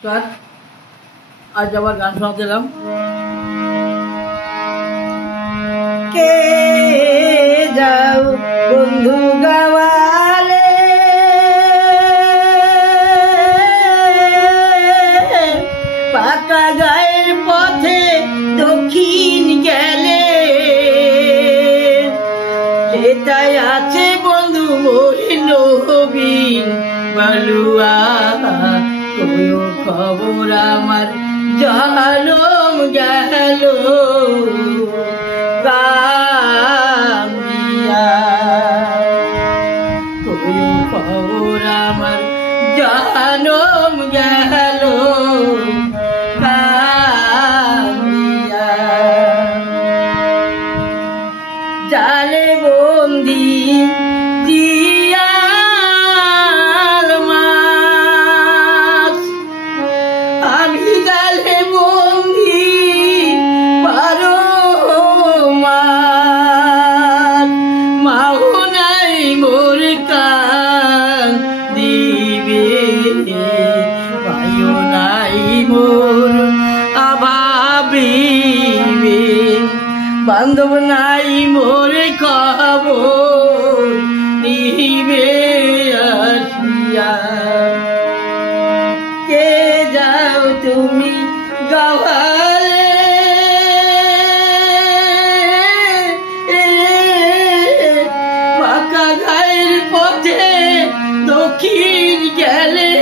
নমস্কার। আজ আবার গান শোনাতে এলাম। কে যাও বন্ধু গাওয়ালে, পাকা গায়ের পথে দক্ষিণ গেলে, সেটাই আছে বন্ধু মোরে নবীন বালুয়া। কোনো খবর আমার জানম গেল গামিয়া, কোনো খবর আমার জানম গেল গামিয়া। জালে বন্দি বান্ধব নাই মোরে খবর নিবে আসিয়া। কে যাও তুমি গাওয়ালে, পাকা গায়ের পথে দক্ষিণ গেলে,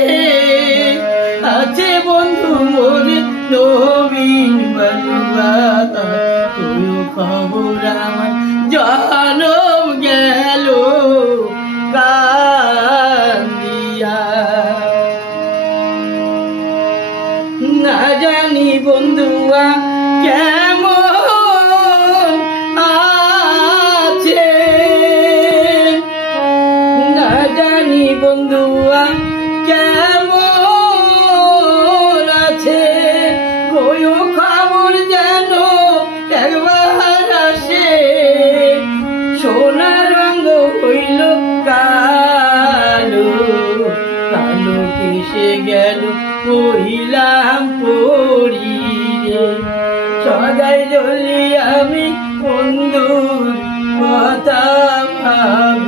আছে বন্ধু মোরে নবীন বালুয়া। কোনো খবর আমার জানম গেল কান্দিয়া। না জানি বন্ধুয়া কেমন আছে, না জানি বন্ধুয়া কেমন আছে, কোনো খবর যেন একবার আসে। সোনা রঙ হইল কালো, কালো কেসে গেল হইলাম পরি রে। সদাই জ্বলি আমি বন্ধুর কথা ভাবি।